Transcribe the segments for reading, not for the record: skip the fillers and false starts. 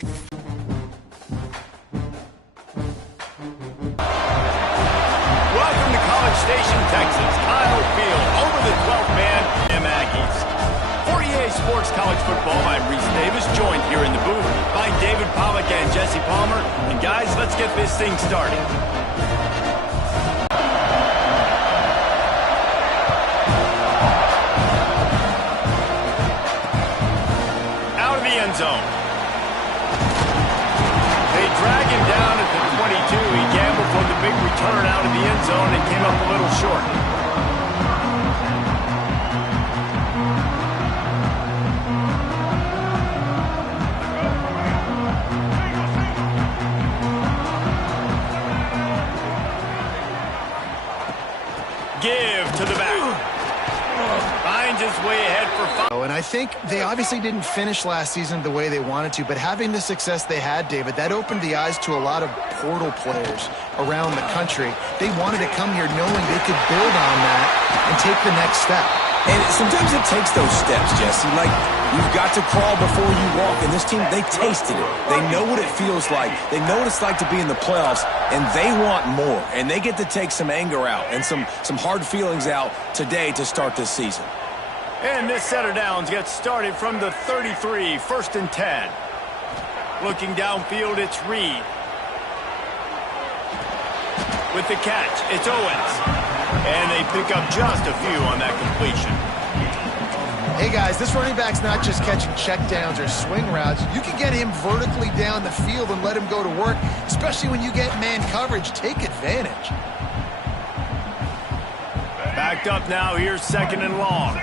Welcome to College Station, Texas. Kyle Field over the 12th man, the Aggies. For EA Sports College Football, I'm Reese Davis, joined here in the booth by David Pollack and Jesse Palmer. And guys, let's get this thing started. Out of the end zone. They drag him down at the 22. He gambled for the big return out of the end zone and came up a little short. Give to the back. Finds his way ahead for 5. And I think they obviously didn't finish last season the way they wanted to, but having the success they had, David, that opened the eyes to a lot of portal players around the country. They wanted to come here knowing they could build on that and take the next step. And sometimes it takes those steps, Jesse. Like, you've got to crawl before you walk. And this team, they tasted it. They know what it feels like. They know what it's like to be in the playoffs, and they want more. And they get to take some anger out and some hard feelings out today to start this season. And this set of downs gets started from the 33, 1st and 10. Looking downfield, it's Reed. With the catch, it's Owens. And they pick up just a few on that completion. Hey, guys, this running back's not just catching checkdowns or swing routes. You can get him vertically down the field and let him go to work, especially when you get man coverage. Take advantage. Backed up now. Here's 2nd and long.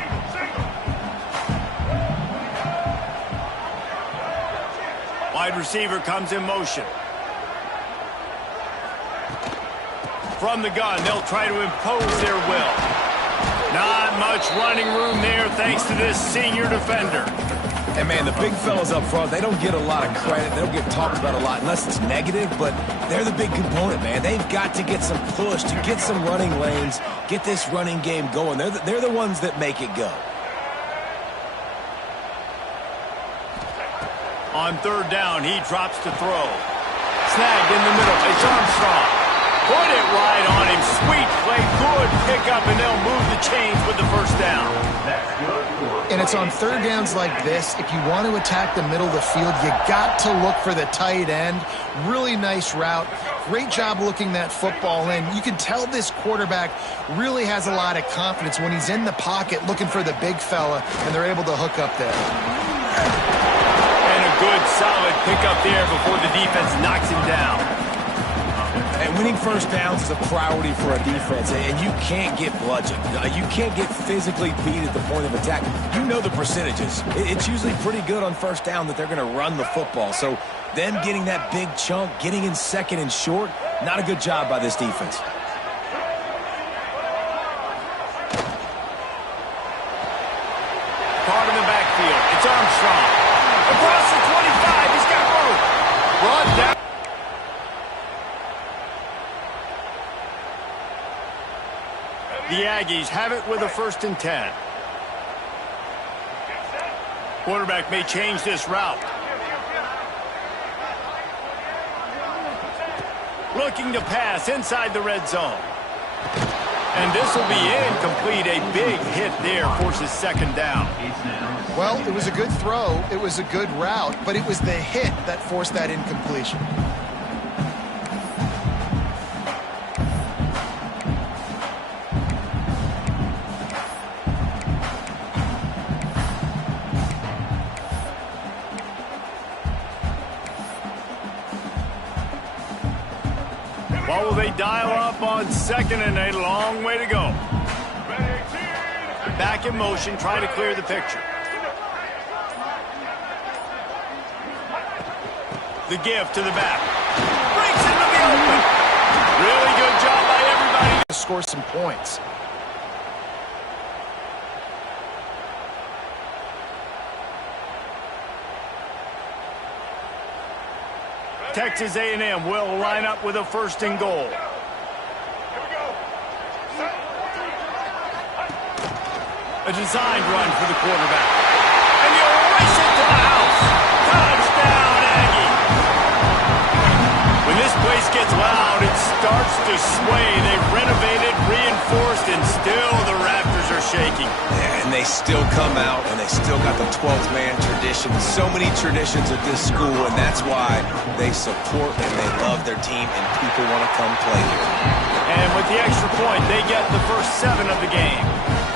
Wide receiver comes in motion. From the gun, they'll try to impose their will. Not much running room there thanks to this senior defender. And, man, the big fellas up front, they don't get a lot of credit. They don't get talked about a lot unless it's negative, but they're the big component, man. They've got to get some push, to get some running lanes, get this running game going. They're the ones that make it go. On 3rd down, he drops to throw. Snagged in the middle. It's Armstrong. Put it right on him. Sweet play. Good pickup, and they'll move the chains with the 1st down. And it's on 3rd downs like this. If you want to attack the middle of the field, you got to look for the tight end. Really nice route. Great job looking that football in. You can tell this quarterback really has a lot of confidence when he's in the pocket looking for the big fella, and they're able to hook up there. And a good, solid pickup there before the defense knocks him down. And winning 1st downs is a priority for a defense, and you can't get bludgeoned. You can't get physically beat at the point of attack. You know the percentages. It's usually pretty good on 1st down that they're going to run the football. So them getting that big chunk, getting in 2nd and short, not a good job by this defense. Part of the backfield. It's Armstrong. Across the 25. He's got room. Brought down. The Aggies have it with a 1st and 10. Quarterback may change this route. Looking to pass inside the red zone. And this will be incomplete. A big hit there forces 2nd down. Well, it was a good throw. It was a good route, but it was the hit that forced that incompletion. What will they dial up on 2nd and 8? Long way to go. Back in motion, try to clear the picture. The give to the back. Breaks into the open. Really good job by everybody to score some points. Texas A&M will line up with a 1st and goal. A designed run for the quarterback. And you'll race it to the house. Touchdown, Aggies. still come out, and they still got the 12th man tradition. So many traditions at this school, and that's why they support and they love their team, and people want to come play here. And with the extra point, they get the first 7 of the game.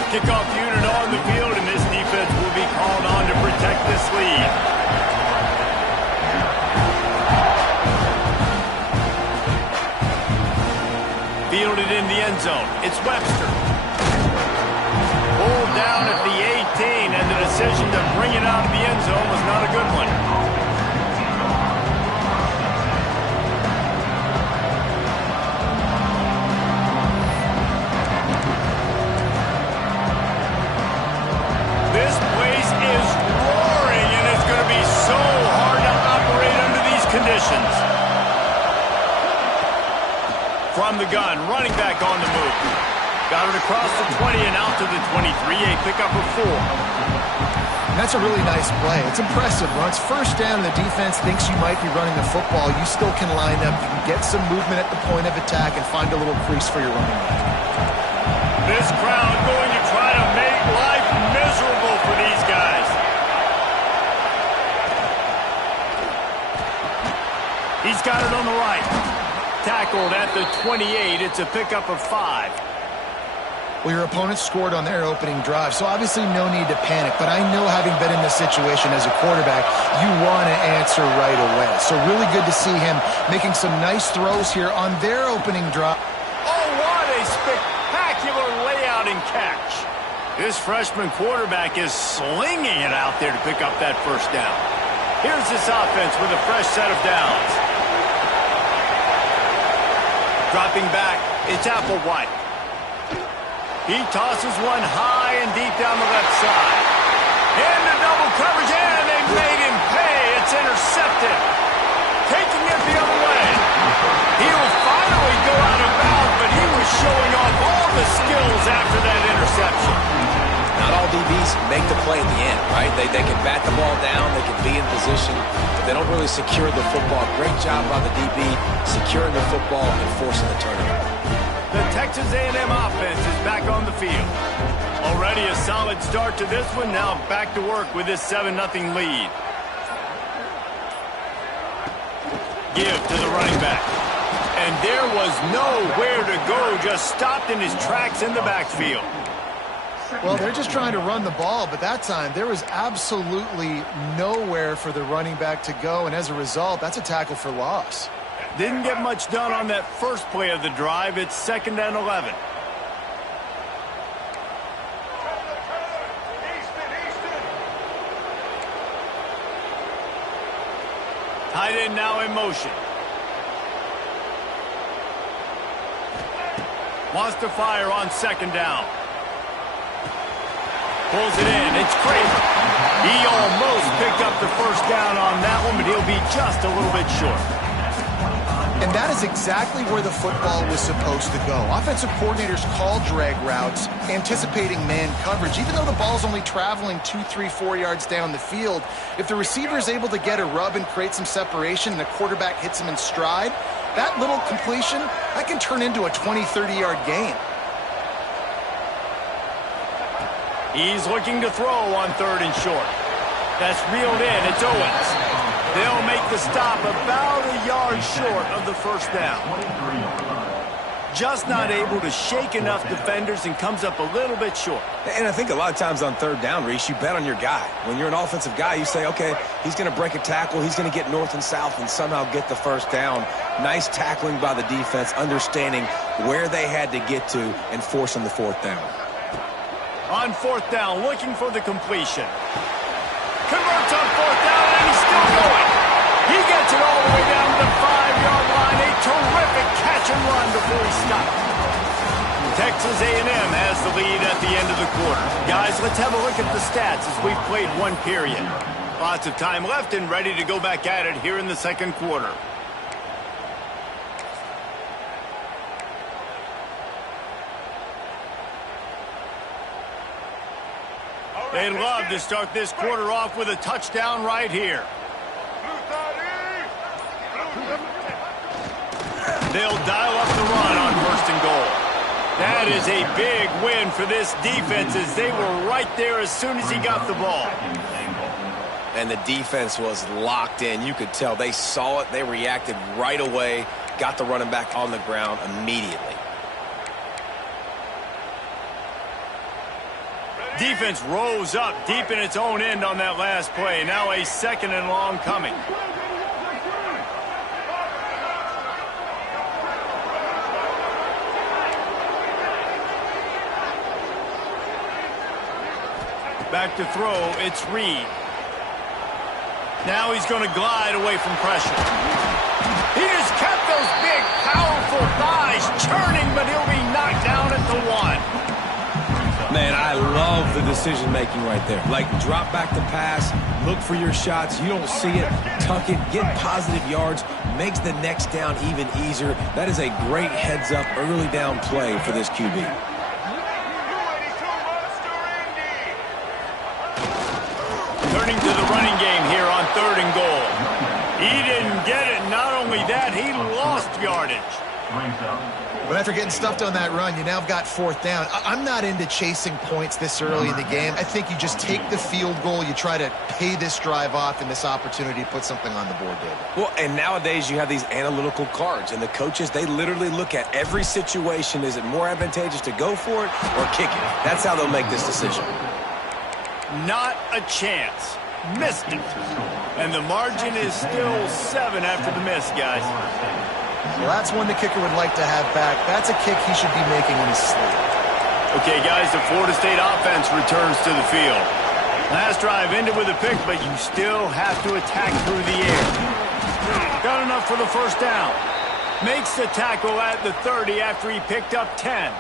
Kickoff unit on the field, and this defense will be called on to protect this lead. Fielded in the end zone. It's Webster. Pulled down at the 18, and the decision to bring it out of the end zone was not a good one. This place is roaring, and it's going to be so hard to operate under these conditions. From the gun, running back on the move. Got it across the 20 and out to the 23, a pickup of 4. That's a really nice play. It's impressive. Once first down, the defense thinks you might be running the football. You still can line up. You can get some movement at the point of attack and find a little crease for your running back. This crowd going to try to make life miserable for these guys. He's got it on the right. Tackled at the 28. It's a pickup of 5. Well, your opponent scored on their opening drive, so obviously no need to panic. But I know, having been in this situation as a quarterback, you want to answer right away. So really good to see him making some nice throws here on their opening drive. Oh, what a spectacular layout and catch. This freshman quarterback is slinging it out there to pick up that first down. Here's this offense with a fresh set of downs. Dropping back, it's Applewhite. He tosses one high and deep down the left side. Into double coverage, and they made him pay. It's intercepted. Taking it the other way. He'll finally go out of bounds, but he was showing off all the skills after that interception. Not all DBs make the play at the end, right? They can bat the ball down, they can be in position, but they don't really secure the football. Great job by the DB securing the football and forcing the turnover. The Texas A&M offense is back on the field. Already a solid start to this one. Now back to work with this 7-0 lead. Give to the running back. And there was nowhere to go. Just stopped in his tracks in the backfield. Well, they're just trying to run the ball, but that time there was absolutely nowhere for the running back to go, and as a result, that's a tackle for loss. Didn't get much done on that first play of the drive. It's 2nd and 11. Tight end now in motion. Wants to fire on 2nd down. Pulls it in. It's Kramer. He almost picked up the first down on that one, but he'll be just a little bit short. And that is exactly where the football was supposed to go. Offensive coordinators call drag routes, anticipating man coverage. Even though the ball's only traveling 2, 3, 4 yards down the field, if the receiver is able to get a rub and create some separation and the quarterback hits him in stride, that little completion, that can turn into a 20, 30-yard gain. He's looking to throw on 3rd and short. That's reeled in. It's Owens. They'll make the stop about a yard short of the first down. Just not able to shake enough defenders and comes up a little bit short. And I think a lot of times on 3rd down, Reese, you bet on your guy. When you're an offensive guy, you say, okay, he's going to break a tackle, he's going to get north and south and somehow get the first down. Nice tackling by the defense, understanding where they had to get to and forcing the 4th down. On 4th down, looking for the completion. Converts on 4th down, and he's still going. He gets it all the way down to the 5-yard line. A terrific catch and run before he stopped. Texas A&M has the lead at the end of the quarter. Guys, let's have a look at the stats as we've played one period. Lots of time left and ready to go back at it here in the 2nd quarter. They'd love to start this quarter off with a touchdown right here. They'll dial up the run on 1st and goal. That is a big win for this defense as they were right there as soon as he got the ball. And the defense was locked in. You could tell they saw it. They reacted right away, got the running back on the ground immediately. Defense rose up deep in its own end on that last play. Now a 2nd and long coming. Back to throw, it's Reed. Now he's going to glide away from pressure. He just kept those big, powerful thighs churning, but he'll be knocked down at the 1. Man, I love the decision-making right there. Like, drop back the pass, look for your shots. You don't see it, tuck it, get positive yards, makes the next down even easier. That is a great heads-up early down play for this QB. Turning to the running game here on 3rd and goal. He didn't get it. Not only that, he lost yardage. But after getting stuffed on that run, you now have got 4th down. I'm not into chasing points this early in the game. I think you just take the field goal, you try to pay this drive off and this opportunity to put something on the board, David. Well, and nowadays you have these analytical cards, and the coaches, they literally look at every situation. Is it more advantageous to go for it or kick it? That's how they'll make this decision. Not a chance. Missed it. And the margin is still 7 after the miss, guys. Well, that's one the kicker would like to have back. That's a kick he should be making in his sleep. Okay, guys, the Florida State offense returns to the field. Last drive ended with a pick, but you still have to attack through the air. Got enough for the 1st down. Makes the tackle at the 30 after he picked up 10.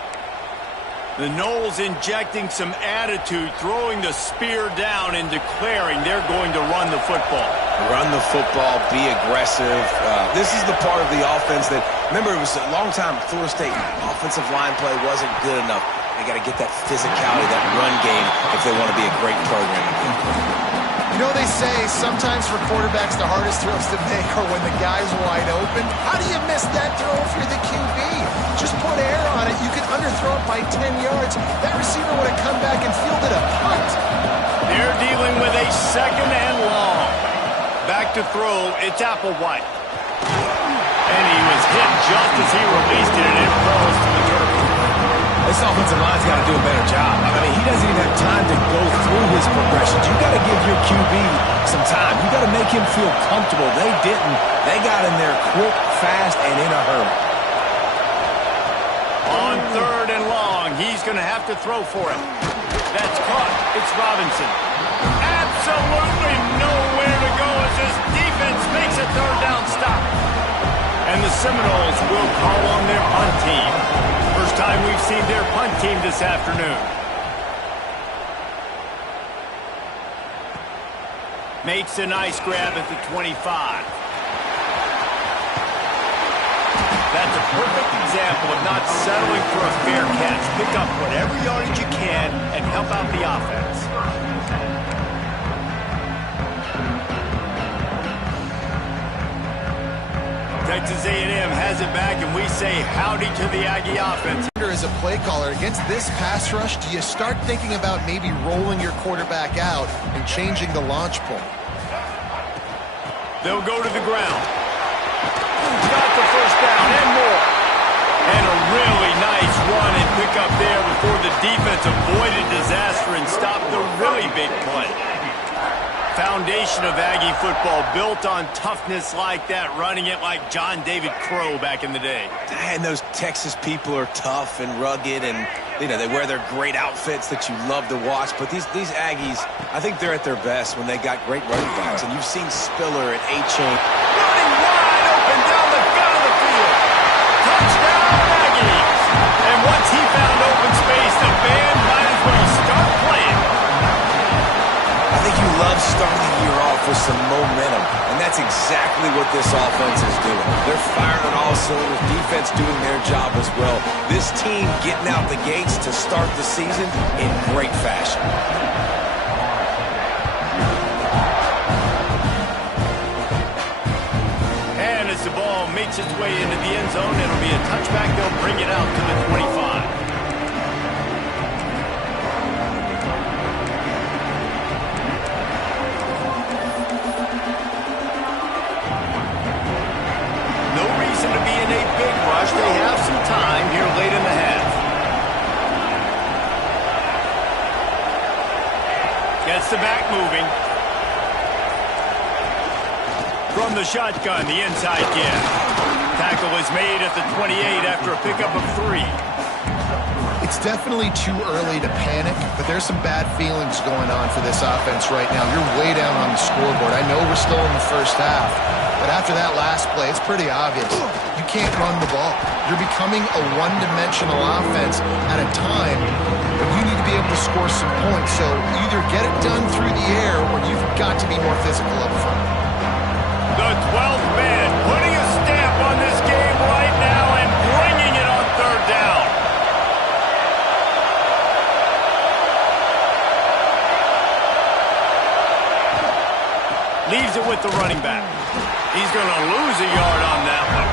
The Noles injecting some attitude, throwing the spear down and declaring they're going to run the football. Run the football, be aggressive. This is the part of the offense that, remember, it was a long time Florida State offensive line play wasn't good enough. They got to get that physicality, that run game, if they want to be a great program again. You know, they say sometimes for quarterbacks the hardest throws to make are when the guy's wide open. How do you miss that throw if you're the QB? Just put air on it. You could underthrow it by 10 yards. That receiver would have come back and fielded a punt. They're dealing with a 2nd and long. Back to throw, it's Applewhite. And he was hit just as he released it, and it falls to the turf. This offensive line's got to do a better job. I mean, he doesn't even have time to go through his progressions. You got to give your QB some time. You got to make him feel comfortable. They didn't. They got in there quick, fast, and in a hurry. On 3rd and long, he's going to have to throw for it. That's caught. It's Robinson. Absolutely nowhere to go as his defense makes a 3rd down stop. And the Seminoles will call on their punt team. First time we've seen their punt team this afternoon. Makes a nice grab at the 25. That's a perfect example of not settling for a fair catch. Pick up whatever yardage you can and help out the offense. Texas A&M has it back, and we say howdy to the Aggie offense. As a play caller against this pass rush, do you start thinking about maybe rolling your quarterback out and changing the launch point? They'll go to the ground. Got the 1st down and more. And a really nice run and pick up there before the defense avoided disaster and stopped the really big play. Foundation of Aggie football built on toughness like that, running it like John David Crow back in the day. And those Texas people are tough and rugged, and you know they wear their great outfits that you love to watch. But these Aggies, I think they're at their best when they got great running backs. And you've seen Spiller and A-Chain running wide open down the gut of the field. Touchdown Aggies! And once he found open space, the band might as well start playing. I think you love starting the year off with some momentum, and that's exactly what this offense is doing. They're firing on all cylinders, defense doing their job as well. This team getting out the gates to start the season in great fashion. And as the ball makes its way into the end zone, it'll be a touchback. They'll bring it out to the 25. gets the back moving. From the shotgun, the inside give. Tackle is made at the 28 after a pickup of 3. It's definitely too early to panic, but there's some bad feelings going on for this offense right now. You're way down on the scoreboard. I know we're still in the first half, but after that last play, it's pretty obvious. You can't run the ball. You're becoming a one-dimensional offense at a time when you need to be able to score some points. So either get it done through the air or you've got to be more physical up front. The 12th man putting a stamp on this game right now and bringing it on third down. Leaves it with the running back. He's going to lose a yard on that one.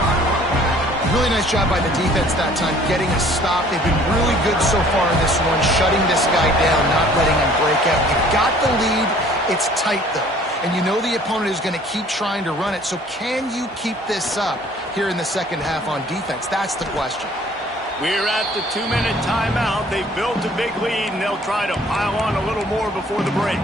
Really nice job by the defense that time, getting a stop. They've been really good so far in this one, shutting this guy down, not letting him break out. You've got the lead. It's tight, though. And you know the opponent is going to keep trying to run it. So can you keep this up here in the second half on defense? That's the question. We're at the 2-minute timeout. They've built a big lead, and they'll try to pile on a little more before the break.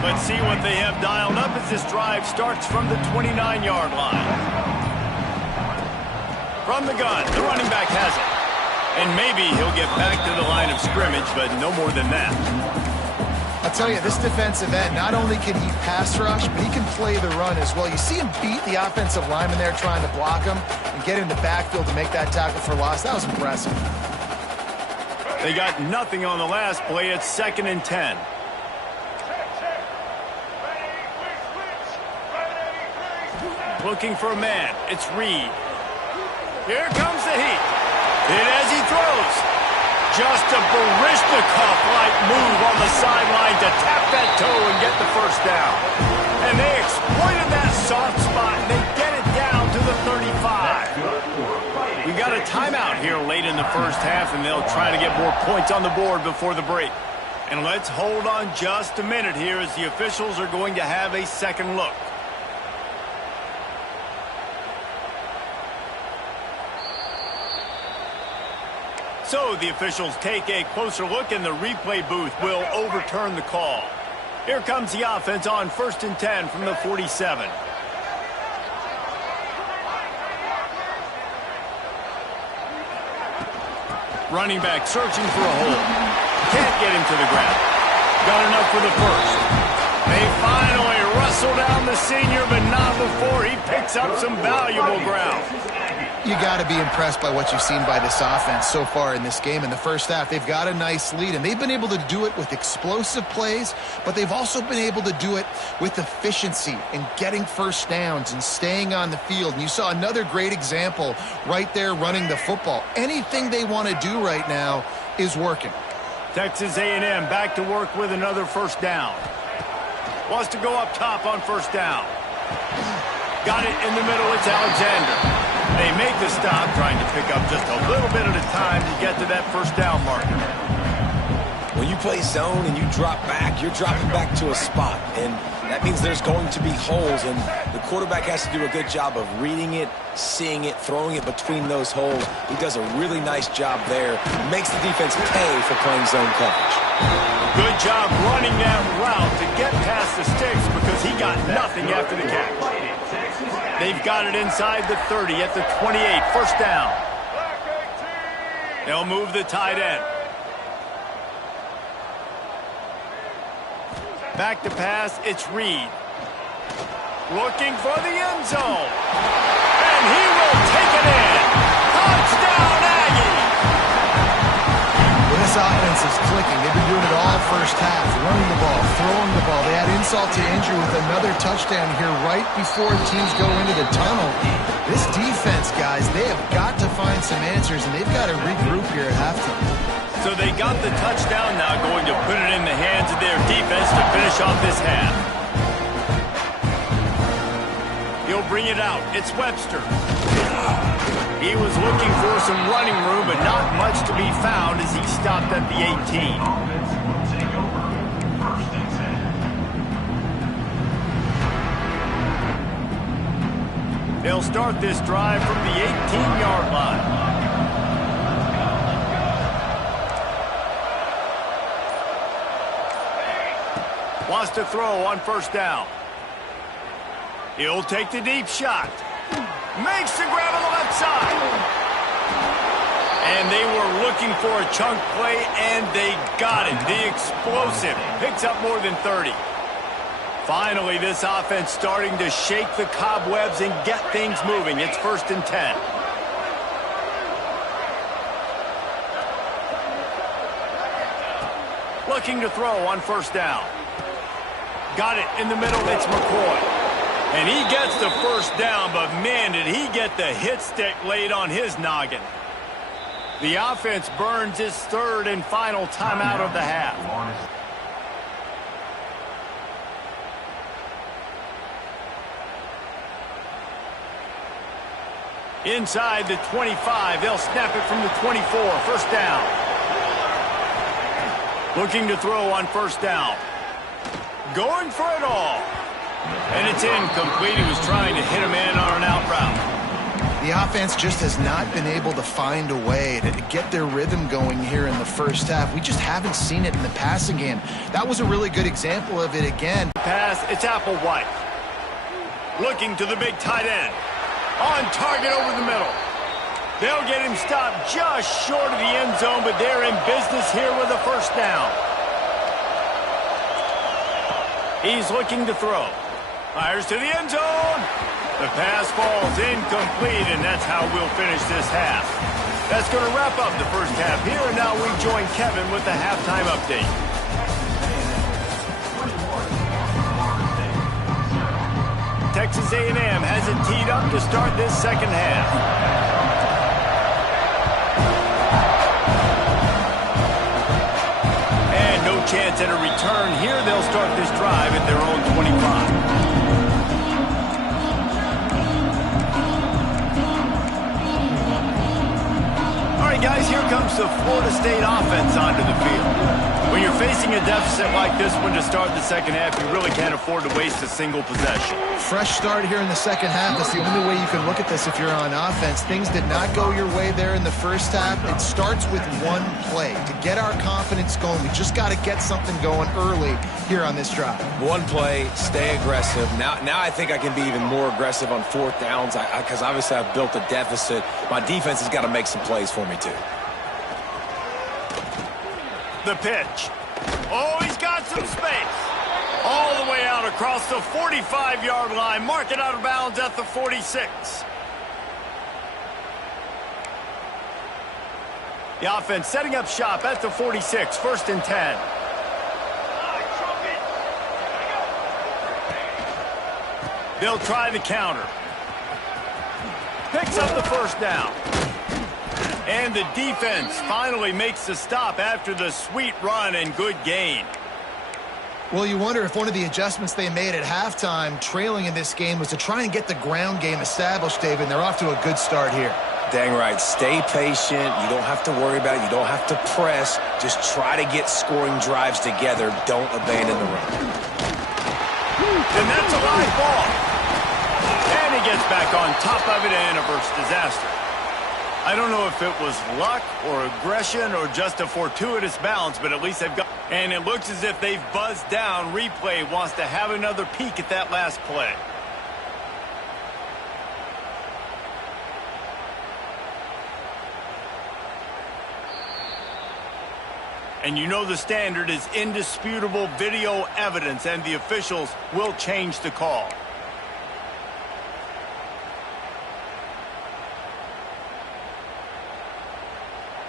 Let's see what they have dialed up as this drive starts from the 29-yard line. From the gun, the running back has it. And maybe he'll get back to the line of scrimmage, but no more than that. I'll tell you, this defensive end, not only can he pass rush, but he can play the run as well. You see him beat the offensive lineman there trying to block him and get in the backfield to make that tackle for loss. That was impressive. They got nothing on the last play. It's 2nd and 10. Looking for a man. It's Reed. Here comes the heat. And as he throws, just a Baryshnikov-like move on the sideline to tap that toe and get the first down. And they exploited that soft spot, and they get it down to the 35. We got a timeout here late in the first half, and they'll try to get more points on the board before the break. And let's hold on just a minute here as the officials are going to have a second look. So the officials take a closer look, and the replay booth will overturn the call. Here comes the offense on 1st and 10 from the 47. Running back searching for a hole. Can't get him to the ground. Got enough for the first. They finally wrestle down the senior, but not before he picks up some valuable ground. You got to be impressed by what you've seen by this offense so far in this game. In the first half, they've got a nice lead, and they've been able to do it with explosive plays, but they've also been able to do it with efficiency and getting first downs and staying on the field. And you saw another great example right there running the football. Anything they want to do right now is working. Texas A&M back to work with another first down. Wants to go up top on first down. Got it in the middle. It's Alexander. They make the stop, trying to pick up just a little bit at a time to get to that first down marker. When you play zone and you drop back, you're dropping back to a spot. And that means there's going to be holes, and the quarterback has to do a good job of reading it, seeing it, throwing it between those holes. He does a really nice job there. Makes the defense pay for playing zone coverage. Good job running that route to get past the sticks because he got nothing after the catch. They've got it inside the 30 at the 28. First down. They'll move the tight end. Back to pass, it's Reed. Looking for the end zone. And he will take it in. Touchdown, Aggies! Well, this offense is clicking. They've been doing it all first half, running the ball, throwing the ball. They had insult to injury with another touchdown here right before teams go into the tunnel. This defense, guys, they have got to find some answers, and they've got to regroup here at halftime. So they got the touchdown, now going to put it in the hands of their defense to finish off this half. He'll bring it out. It's Webster. He was looking for some running room, but not much to be found as he stopped at the 18. They'll start this drive from the 18-yard line. Wants to throw on first down. He'll take the deep shot. Makes the grab on the left side. And they were looking for a chunk play, and they got it. The explosive picks up more than 30. Finally, this offense starting to shake the cobwebs and get things moving. It's 1st and 10. Looking to throw on first down. Got it in the middle. It's McCoy. And he gets the first down, but man, did he get the hit stick laid on his noggin. The offense burns its 3rd and final timeout of the half. Inside the 25, they'll snap it from the 24, first down. Looking to throw on first down. Going for it all. And it's incomplete. He was trying to hit a man on an out route. The offense just has not been able to find a way to get their rhythm going here in the first half. We just haven't seen it in the passing game. That was a really good example of it again. Pass, it's Applewhite. Looking to the big tight end. On target over the middle. They'll get him stopped just short of the end zone, but they're in business here with a first down. He's looking to throw. Fires to the end zone. The pass falls incomplete, and that's how we'll finish this half. That's going to wrap up the first half here, and now we join Kevin with the halftime update. Texas A&M has it teed up to start this second half. And no chance at a return here. They'll start this drive at their own 25. Guys, here comes the Florida State offense onto the field. When you're facing a deficit like this one to start the second half, you really can't afford to waste a single possession. Fresh start here in the second half. That's the only way you can look at this if you're on offense. Things did not go your way there in the first half. It starts with one play. To get our confidence going, we just got to get something going early here on this drive. One play, stay aggressive. Now I think I can be even more aggressive on 4th downs because obviously I've built a deficit. My defense has got to make some plays for me too. The pitch. Oh, he's got some space. All the way out across the 45-yard line. Mark it out of bounds at the 46. The offense setting up shop at the 46. 1st and 10. They'll try the counter. Picks up the first down. And the defense finally makes the stop after the sweet run and good gain. Well, you wonder if one of the adjustments they made at halftime, trailing in this game, was to try and get the ground game established, David, and they're off to a good start here. Dang right. Stay patient. You don't have to worry about it. You don't have to press. Just try to get scoring drives together. Don't abandon the run. And that's a live ball. And he gets back on top of it and averts disaster. I don't know if it was luck or aggression or just a fortuitous bounce, but at least they've got... And it looks as if they've buzzed down. Replay wants to have another peek at that last play. And you know the standard is indisputable video evidence, and the officials will change the call.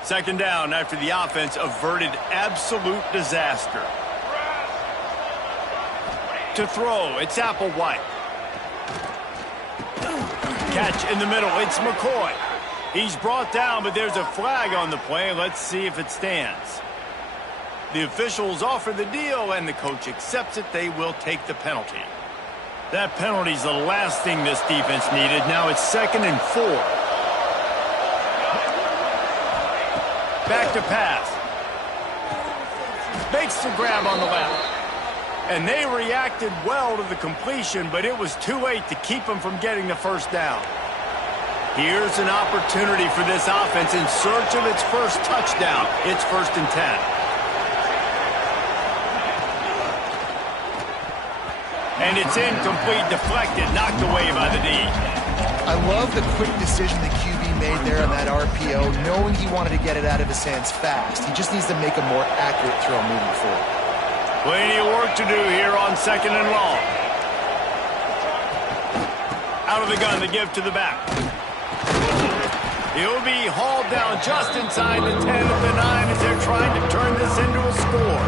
Second down after the offense averted absolute disaster. To throw, it's Applewhite. Catch in the middle, it's McCoy. He's brought down, but there's a flag on the play. Let's see if it stands. The officials offer the deal, and the coach accepts it. They will take the penalty. That penalty's the last thing this defense needed. Now it's 2nd and 4. Back to pass. Makes the grab on the left. And they reacted well to the completion, but it was too late to keep them from getting the first down. Here's an opportunity for this offense in search of its first touchdown. It's 1st and 10. And it's incomplete, deflected, knocked away by the D. I love the quick decision the QB made there on that RPO, knowing he wanted to get it out of his hands fast. He just needs to make a more accurate throw moving forward. Plenty of work to do here on 2nd and long. Out of the gun, the give to the back. He'll be hauled down just inside the 10 at the 9 as they're trying to turn this into a score.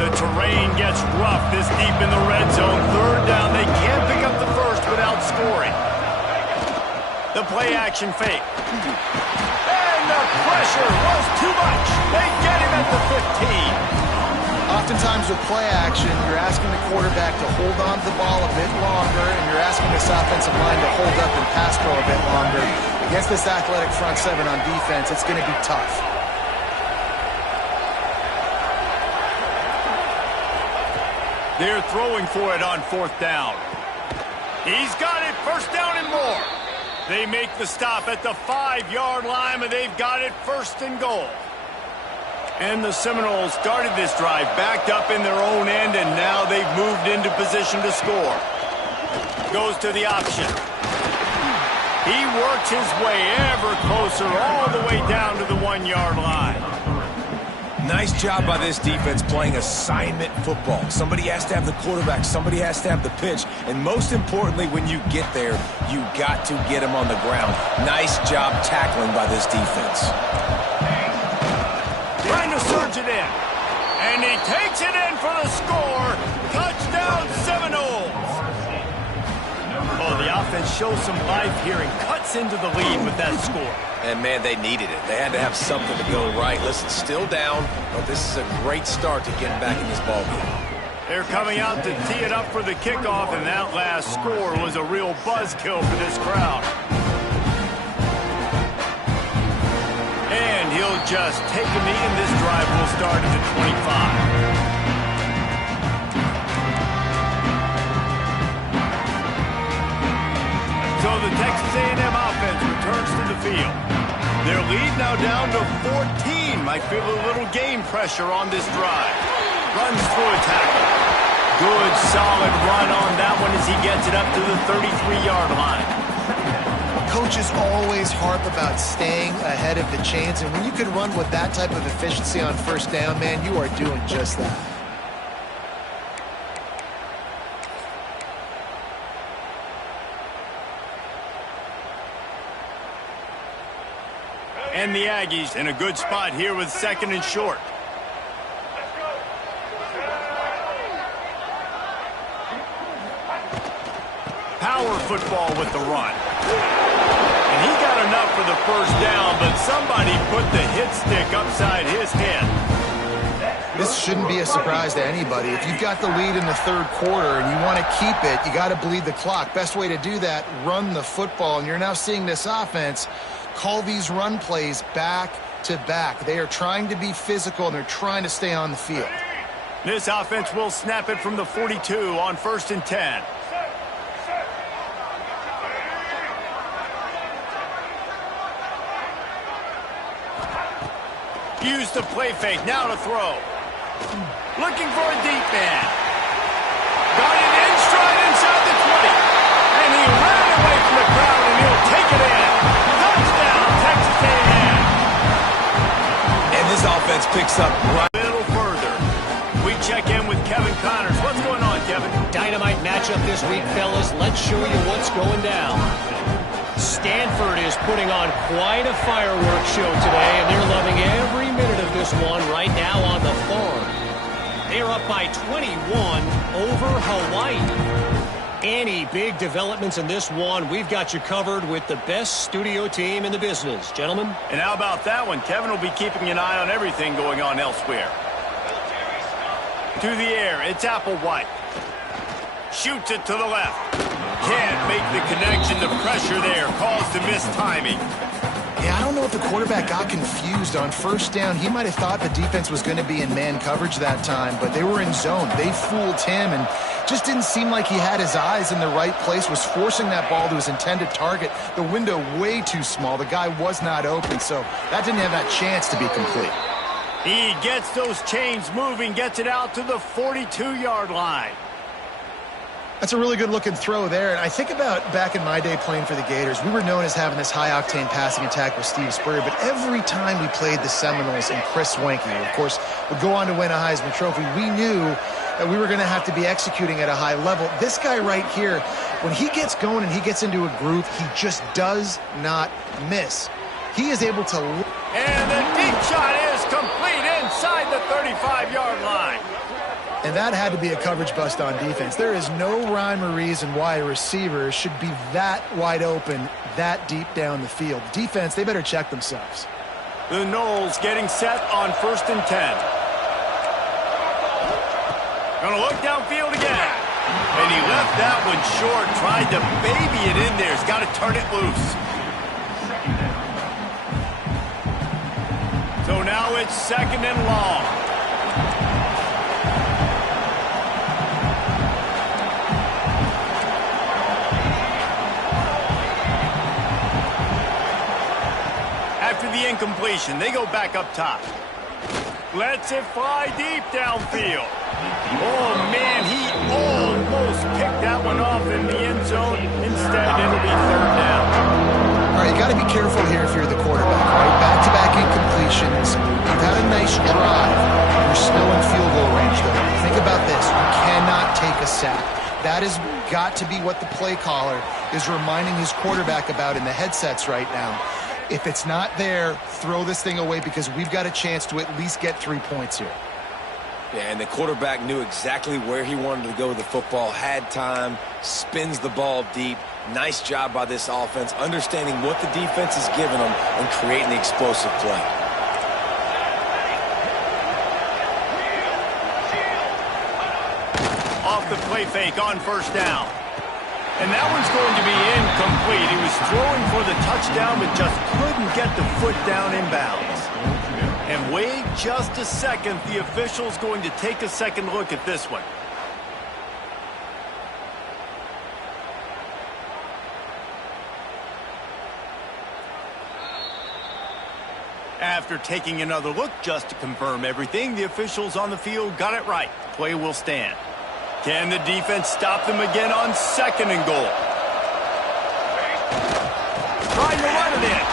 The terrain gets rough this deep in the red zone. 3rd down, they can't pick up the first without scoring. The play action fake. And the pressure was too much. They get him at the 15. Oftentimes with play action, you're asking the quarterback to hold on to the ball a bit longer, and you're asking this offensive line to hold up and pass pro a bit longer. Against this athletic front 7 on defense, it's going to be tough. They're throwing for it on 4th down. He's got it, 1st down and more. They make the stop at the 5-yard line, and they've got it 1st and goal. And the Seminoles started this drive backed up in their own end, and now they've moved into position to score. Goes to the option. He works his way ever closer all the way down to the 1-yard line. Nice job by this defense playing assignment football. Somebody has to have the quarterback, somebody has to have the pitch, and most importantly, when you get there, you got to get him on the ground. Nice job tackling by this defense. Trying to surge it in. And he takes it in for the score. Touchdown, Seminoles. Oh, the offense shows some life here and cuts into the lead with that score. And, man, they needed it. They had to have something to go right. Listen, still down, but this is a great start to getting back in this ballgame. They're coming out to tee it up for the kickoff, and that last score was a real buzzkill for this crowd. And he'll just take a knee, and this drive will start at the 25. So the Texas A&M offense returns to the field. Their lead now down to 14. Might feel a little game pressure on this drive. Runs through a tackle. Good, solid run on that one as he gets it up to the 33-yard line. Coaches always harp about staying ahead of the chains, and when you can run with that type of efficiency on 1st down, man, you are doing just that. And the Aggies in a good spot here with 2nd and short. Power football with the run. And he got enough for the 1st down, but somebody put the hit stick upside his head. This shouldn't be a surprise to anybody. If you've got the lead in the 3rd quarter and you want to keep it, you got to bleed the clock. Best way to do that, run the football. And you're now seeing this offense call these run plays back to back. They are trying to be physical, and they're trying to stay on the field. This offense will snap it from the 42 on 1st and 10. Use the play fake, now to throw. Looking for a deep man. Got it in stride inside the 20. And he ran away from the crowd, and he'll take it in. Touchdown, Texas A&M. And this offense picks up right a little further. We check in with Kevin Connors. What's going on, Kevin? Dynamite matchup this week, fellas. Let's show you what's going down. Stanford is putting on quite a fireworks show today, and they're loving every minute of this one right now on the farm. They're up by 21 over Hawaii. Any big developments in this one, we've got you covered with the best studio team in the business. Gentlemen? And how about that one? Kevin will be keeping an eye on everything going on elsewhere. To the air, it's Applewhite. Shoots it to the left. Can't make the connection. The pressure there caused the missed timing. Yeah, I don't know if the quarterback got confused on first down. He might have thought the defense was going to be in man coverage that time, but they were in zone. They fooled him and just didn't seem like he had his eyes in the right place, was forcing that ball to his intended target. The window way too small. The guy was not open, so that didn't have that chance to be complete. He gets those chains moving, gets it out to the 42-yard line. That's a really good-looking throw there. And I think about back in my day playing for the Gators, we were known as having this high-octane passing attack with Steve Spurrier, but every time we played the Seminoles and Chris Wenke, who, of course, would go on to win a Heisman Trophy, we knew that we were going to have to be executing at a high level. This guy right here, when he gets going and he gets into a groove, he just does not miss. He is able to... And the deep shot is complete inside the 35-yard line. And that had to be a coverage bust on defense. There is no rhyme or reason why a receiver should be that wide open, that deep down the field. Defense, they better check themselves. The Noles getting set on 1st and 10. Gonna look downfield again. And he left that one short, tried to baby it in there. He's got to turn it loose. So now it's 2nd and long. After the incompletion, they go back up top. Lets it fly deep downfield. Oh, man, he almost picked that one off in the end zone. Instead, it'll be 3rd down. All right, you got to be careful here if you're the quarterback, right? Back-to-back incompletions. You've had a nice drive. You're still in field goal range, though. Think about this. You cannot take a sack. That has got to be what the play caller is reminding his quarterback about in the headsets right now. If it's not there, throw this thing away because we've got a chance to at least get 3 points here. Yeah, and the quarterback knew exactly where he wanted to go with the football, had time, spins the ball deep. Nice job by this offense, understanding what the defense is giving them and creating the explosive play. Off the play fake on 1st down. And that one's going to be incomplete. He was throwing for the touchdown, but just couldn't get the foot down inbounds. And wait just a second. The official's going to take a second look at this one. After taking another look just to confirm everything, the officials on the field got it right. Play will stand. Can the defense stop them again on 2nd and goal? Trying to run it in.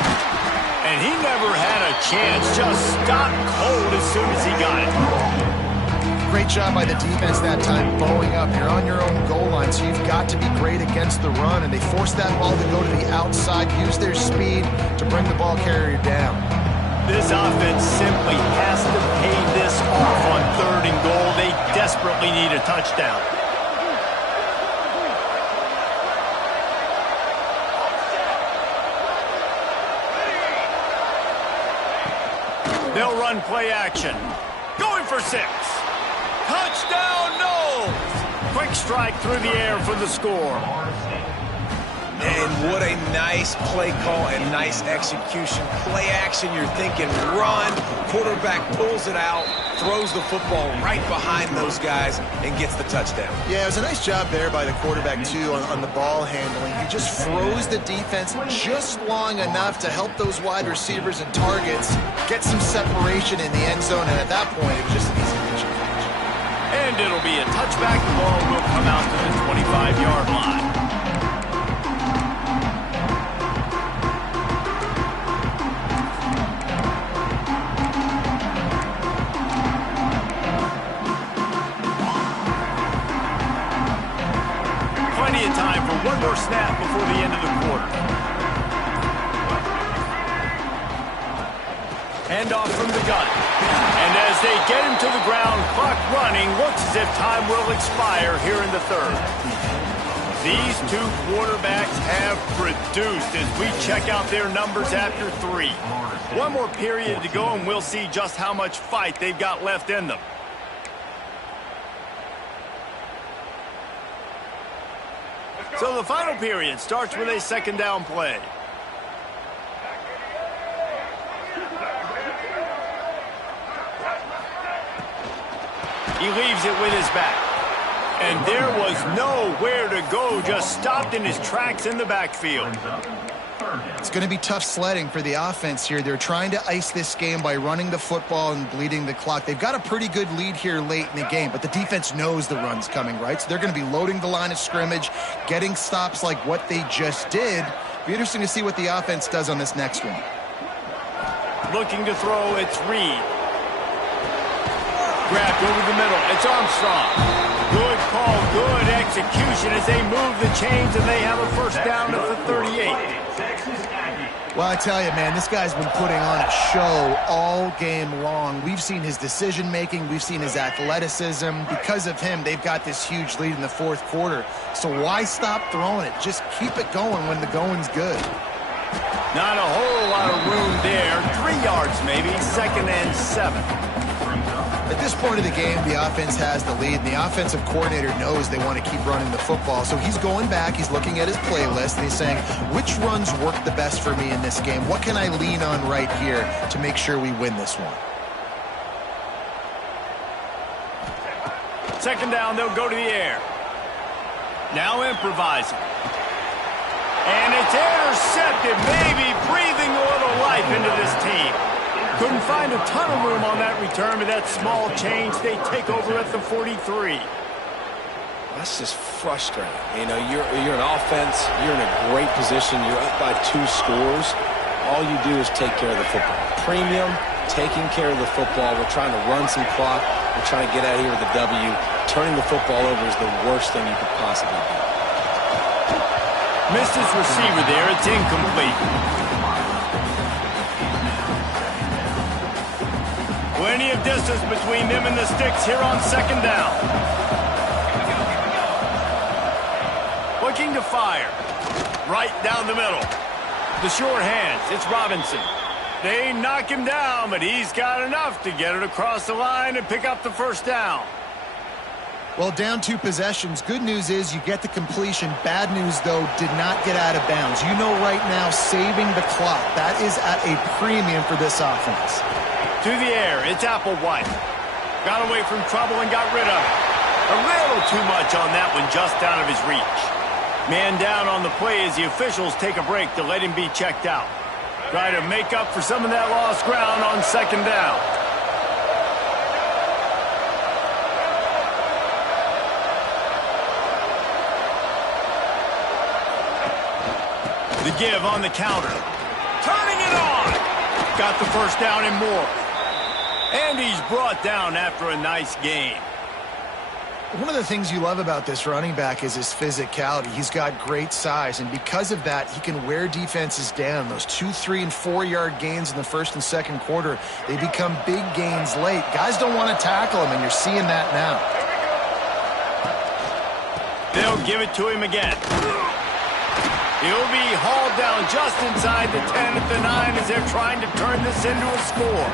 And he never had a chance. Just stopped cold as soon as he got it. Great job by the defense that time, bowing up. You're on your own goal line, so you've got to be great against the run. And they forced that ball to go to the outside, use their speed to bring the ball carrier down. This offense simply has to pay this off on 3rd and goal. They desperately need a touchdown. They'll run play action. Going for 6. Touchdown, Noles! Quick strike through the air for the score. And what a nice play call and nice execution. Play action, you're thinking run. Quarterback pulls it out, throws the football right behind those guys, and gets the touchdown. Yeah, it was a nice job there by the quarterback, too, on the ball handling. He just froze the defense just long enough to help those wide receivers and targets get some separation in the end zone, and at that point, it was just an easy reach. And it'll be a touchback. The ball will come out to the 25-yard line. Time for one more snap before the end of the quarter. Handoff from the gun. And as they get him to the ground, clock running, looks as if time will expire here in the 3rd. These two quarterbacks have produced as we check out their numbers after 3. One more period to go, and we'll see just how much fight they've got left in them. So the final period starts with a 2nd down play. He leaves it with his back. And there was nowhere to go, just stopped in his tracks in the backfield. It's going to be tough sledding for the offense here. They're trying to ice this game by running the football and bleeding the clock. They've got a pretty good lead here late in the game, but the defense knows the run's coming, right? So they're going to be loading the line of scrimmage, getting stops like what they just did. Be interesting to see what the offense does on this next one. Looking to throw, it's Reed. Grabbed over the middle, it's Armstrong. Good call, good execution as they move the chains and they have a first down at the 38. Well, I tell you, man, this guy's been putting on a show all game long. We've seen his decision-making. We've seen his athleticism. Because of him, they've got this huge lead in the fourth quarter. So why stop throwing it? Just keep it going when the going's good. Not a whole lot of room there. 3 yards maybe, 2nd and 7. At this point of the game, the offense has the lead, and the offensive coordinator knows they want to keep running the football. So he's going back, he's looking at his playlist, and he's saying, which runs work the best for me in this game? What can I lean on right here to make sure we win this one? 2nd down, they'll go to the air. Now improvising. And it's intercepted, maybe breathing a little life into this team. Couldn't find a ton of room on that return, but that small change, they take over at the 43. That's just frustrating. You know, you're an offense, you're in a great position, you're up by 2 scores. All you do is take care of the football. Premium, taking care of the football. We're trying to run some clock. We're trying to get out of here with a W. Turning the football over is the worst thing you could possibly do. Missed his receiver there. It's incomplete. Plenty of distance between them and the sticks here on 2nd down. Looking to fire. Right down the middle. The short hands. It's Robinson. They knock him down, but he's got enough to get it across the line and pick up the first down. Well, down 2 possessions. Good news is you get the completion. Bad news, though, did not get out of bounds. You know right now, saving the clock. That is at a premium for this offense. To the air, it's Applewhite. Got away from trouble and got rid of it. A little too much on that one, just out of his reach. Man down on the play as the officials take a break to let him be checked out. Try to make up for some of that lost ground on 2nd down. The give on the counter. Turning it on. Got the first down and more. And he's brought down after a nice game. One of the things you love about this running back is his physicality. He's got great size, and because of that, he can wear defenses down. Those 2, 3, and 4-yard gains in the first and second quarter, they become big gains late. Guys don't want to tackle him, and you're seeing that now. They'll give it to him again. He'll be hauled down just inside the 10 at the 9 as they're trying to turn this into a score.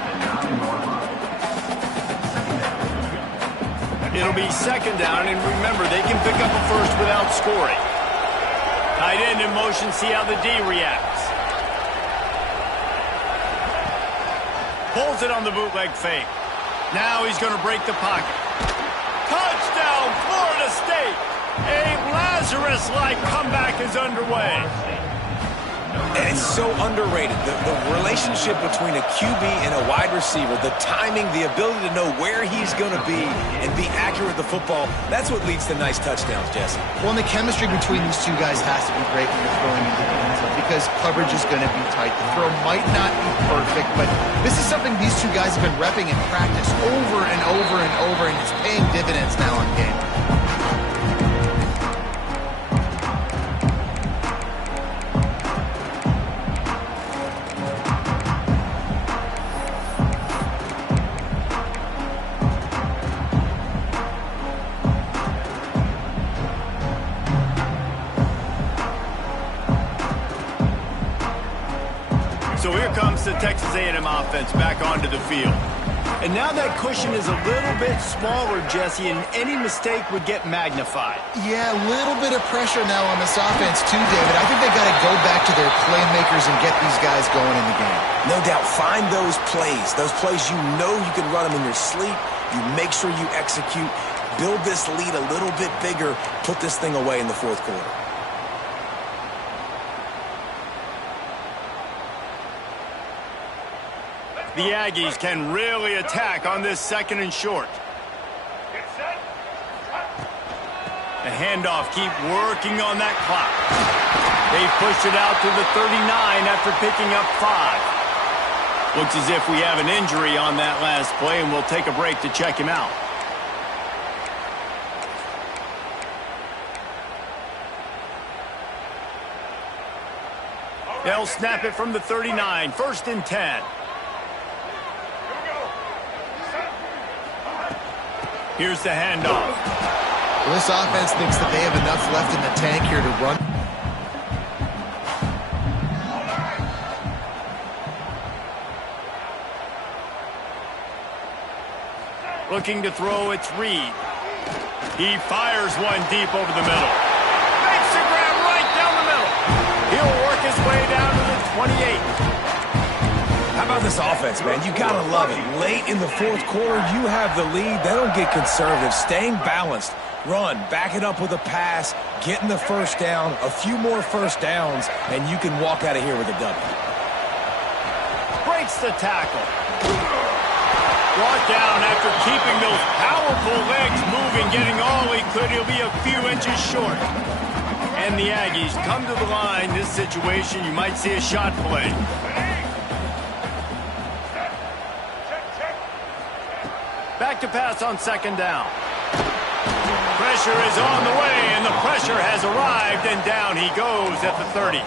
It'll be 2nd down, and remember, they can pick up a first without scoring. Tight end in motion, see how the D reacts. Pulls it on the bootleg fake. Now he's going to break the pocket. Touchdown, Florida State! A Lazarus-like comeback is underway. And it's so underrated. The relationship between a QB and a wide receiver, the timing, the ability to know where he's going to be and be accurate with the football, that's what leads to nice touchdowns, Jesse. Well, and the chemistry between these 2 guys has to be great when you're throwing into the end zone because coverage is going to be tight. The throw might not be perfect, but this is something these 2 guys have been repping in practice over and over and over, and it's paying dividends now in game. So here comes the Texas A&M offense back onto the field. And now that cushion is a little bit smaller, Jesse, and any mistake would get magnified. Yeah, a little bit of pressure now on this offense too, David. I think they got to go back to their playmakers and get these guys going in the game. No doubt, find those plays you know you can run them in your sleep, You make sure you execute, build this lead a little bit bigger, put this thing away in the fourth quarter. The Aggies can really attack on this 2nd and short. The handoff, keep working on that clock. They've pushed it out to the 39 after picking up 5. Looks as if we have an injury on that last play, and we'll take a break to check him out. They'll snap it from the 39, 1st and 10. Here's the handoff. Well, this offense thinks that they have enough left in the tank here to run. Looking to throw, it's Reed. He fires one deep over the middle. Makes the grab right down the middle. He'll work his way down to the 28. How about this offense, man? You gotta love it. Late in the fourth quarter, you have the lead. They don't get conservative. Staying balanced. Run, back it up with a pass, getting the first down, a few more first downs, and you can walk out of here with a W. Breaks the tackle. Brought down after keeping those powerful legs moving, getting all he could. He'll be a few inches short. And the Aggies come to the line. This situation, you might see a shot play. Back to pass on 2nd down. Pressure is on the way, and the pressure has arrived, and down he goes at the 30.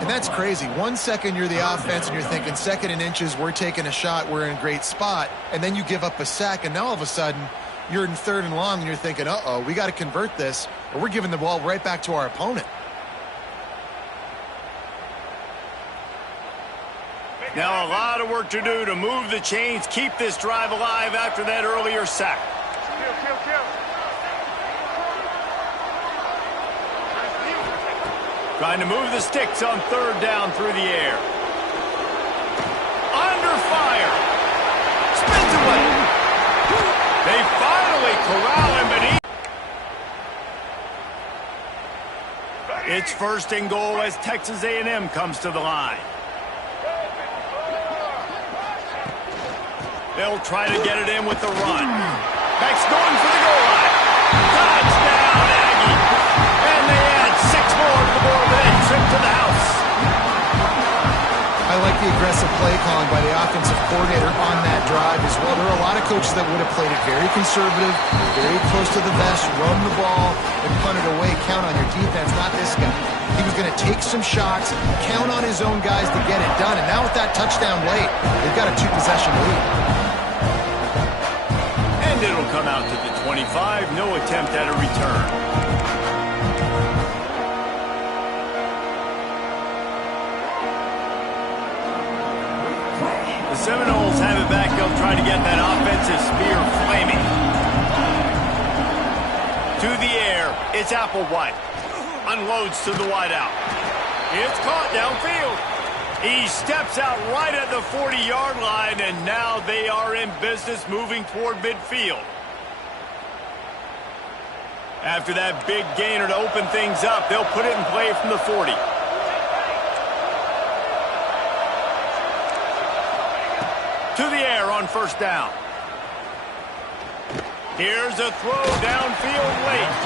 And that's crazy. 1 second you're the offense, and you're thinking 2nd and inches, we're taking a shot, we're in a great spot, and then you give up a sack, and now all of a sudden you're in 3rd and long, and you're thinking, uh-oh, we got to convert this, or we're giving the ball right back to our opponent. Now a lot of work to do to move the chains, keep this drive alive after that earlier sack. Trying to move the sticks on 3rd down through the air. Under fire. Spins away. They finally corral him, but it's 1st and goal as Texas A&M comes to the line. They'll try to get it in with the run. Beck's going for the goal line. Touchdown, Aggie. And they add 6 more to the board with that trip to the house. I like the aggressive play calling by the offensive coordinator on that drive as well. There are a lot of coaches that would have played it very conservative, very close to the vest, run the ball, and punt it away. Count on your defense, not this guy. He was going to take some shots, count on his own guys to get it done. And now with that touchdown late, they've got a 2-possession lead. And it'll come out to the 25. No attempt at a return. The Seminoles have it back. They'll try to get that offensive spear flaming. To the air, it's Applewhite. Unloads to the wideout. It's caught downfield. He steps out right at the 40-yard line, and now they are in business moving toward midfield. After that big gainer to open things up, they'll put it in play from the 40. To the air on 1st down. Here's a throw downfield late.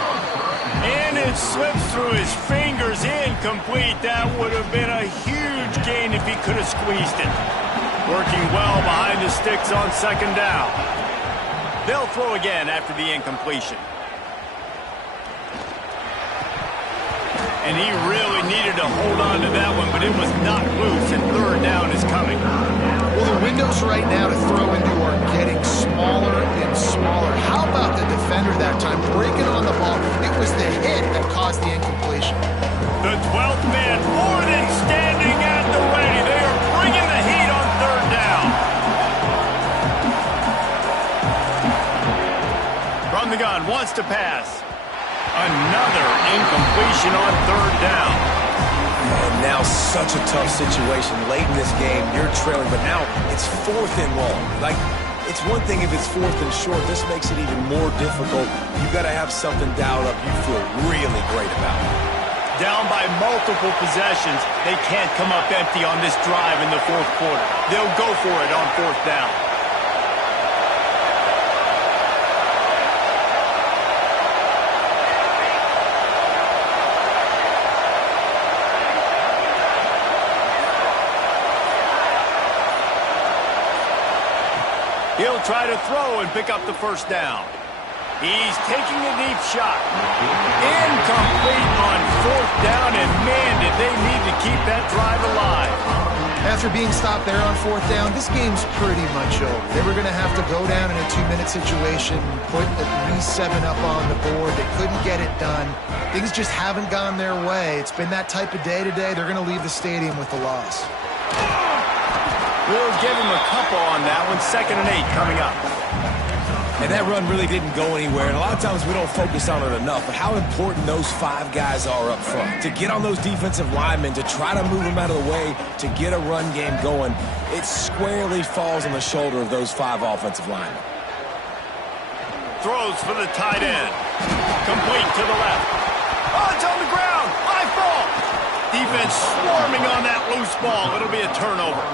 And it slips through his fingers, incomplete. That would have been a huge gain if he could have squeezed it. Working well behind the sticks on 2nd down. They'll throw again after the incompletion. And he really needed to hold on to that one, but it was knocked loose, and 3rd down is coming. Well, the windows right now to throw into are getting smaller and smaller. How about the defender that time breaking on the ball? It was the hit that caused the incompletion. The 12th man forward and standing at the ready. They are bringing the heat on 3rd down. From the gun, wants to pass. Another incompletion on 3rd down. And now such a tough situation. Late in this game, you're trailing, but now it's 4th and long. Like, It's one thing if it's 4th and short. This makes it even more difficult. You've got to have something dialed up you feel really great about. Down by multiple possessions, they can't come up empty on this drive in the 4th quarter. They'll go for it on 4th down. He'll try to throw and pick up the 1st down. He's taking a deep shot. Incomplete on 4th down, and man, did they need to keep that drive alive. After being stopped there on 4th down, this game's pretty much over. They were going to have to go down in a 2-minute situation, put at least 7 up on the board. They couldn't get it done. Things just haven't gone their way. It's been that type of day today. They're going to leave the stadium with the loss. We'll give him a couple on that one. 2nd and 8 coming up. And that run really didn't go anywhere, and a lot of times we don't focus on it enough, but how important those 5 guys are up front. To get on those defensive linemen, to try to move them out of the way, to get a run game going, it squarely falls on the shoulder of those 5 offensive linemen. Throws for the tight end. Complete to the left. Oh, it's on the ground. High ball. Defense swarming on that loose ball. It'll be a turnover.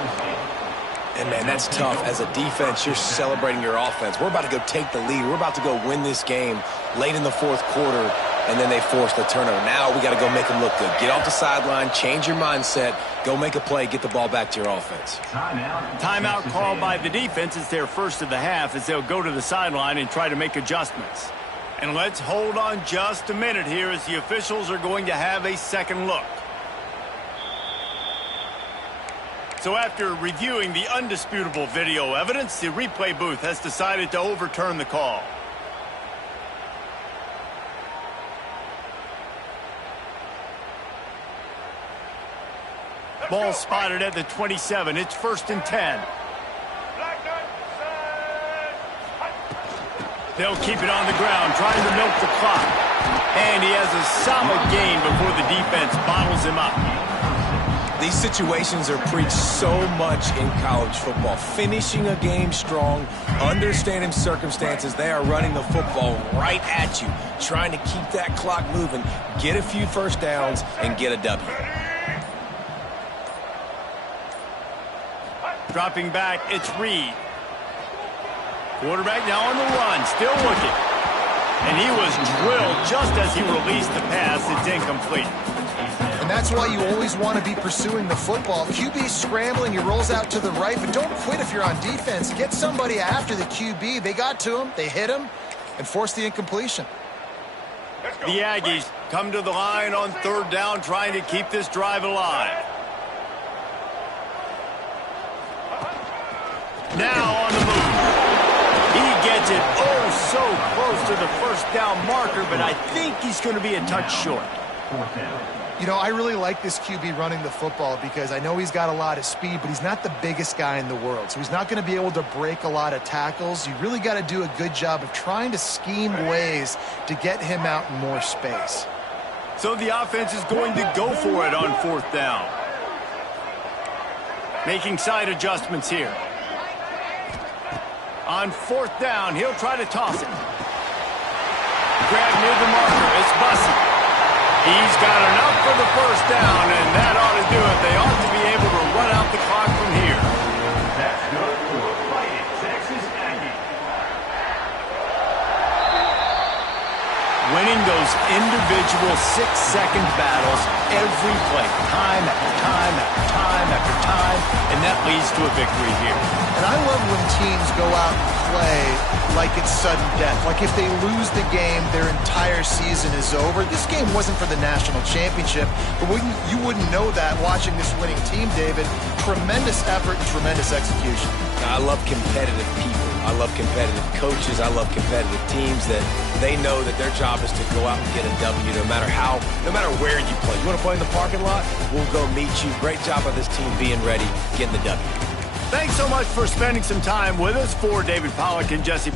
And, man, that's tough. As a defense, you're celebrating your offense. We're about to go take the lead. We're about to go win this game late in the 4th quarter, and then they force the turnover. Now we got to go make them look good. Get off the sideline, change your mindset, go make a play, get the ball back to your offense. Timeout called by the defense. It's their first of the half as they'll go to the sideline and try to make adjustments. And let's hold on just a minute here as the officials are going to have a second look. So after reviewing the undisputable video evidence, the replay booth has decided to overturn the call. Ball spotted at the 27. It's 1st and 10. They'll keep it on the ground, trying to milk the clock. And he has a solid gain before the defense bottles him up. These situations are preached so much in college football. Finishing a game strong, understanding circumstances. They are running the football right at you, trying to keep that clock moving, get a few 1st downs, and get a W. Dropping back, it's Reed. Quarterback now on the run, still looking. And he was drilled just as he released the pass. It's incomplete. And that's why you always want to be pursuing the football. QB scrambling, he rolls out to the right, but don't quit if you're on defense. Get somebody after the QB. They got to him, they hit him, and forced the incompletion. The Aggies come to the line on 3rd down, trying to keep this drive alive. Now on the move. He gets it so close to the 1st down marker, but I think he's going to be a touch short. You know, I really like this QB running the football because I know he's got a lot of speed, but he's not the biggest guy in the world. So he's not going to be able to break a lot of tackles. You really got to do a good job of trying to scheme ways to get him out in more space. So the offense is going to go for it on 4th down. Making side adjustments here. On 4th down, he'll try to toss it. Grab near the marker. It's Bussey. He's got enough for the 1st down, and that ought to do it. They ought to be able to run out the clock from here. That's good for a fighting Texas Aggie. Winning those individual 6-second battles every play, time after time after time after time, and that leads to a victory here. And I love when teams go out and play like it's sudden death. Like if they lose the game, their entire season is over. This game wasn't for the national championship, but you wouldn't know that watching this winning team, David. Tremendous effort and tremendous execution. I love competitive people. I love competitive coaches. I love competitive teams that they know that their job is to go out and get a W no matter where you play. You want to play in the parking lot? We'll go meet you. Great job of this team being ready, getting the W. Thanks so much for spending some time with us. For David Pollack and Jesse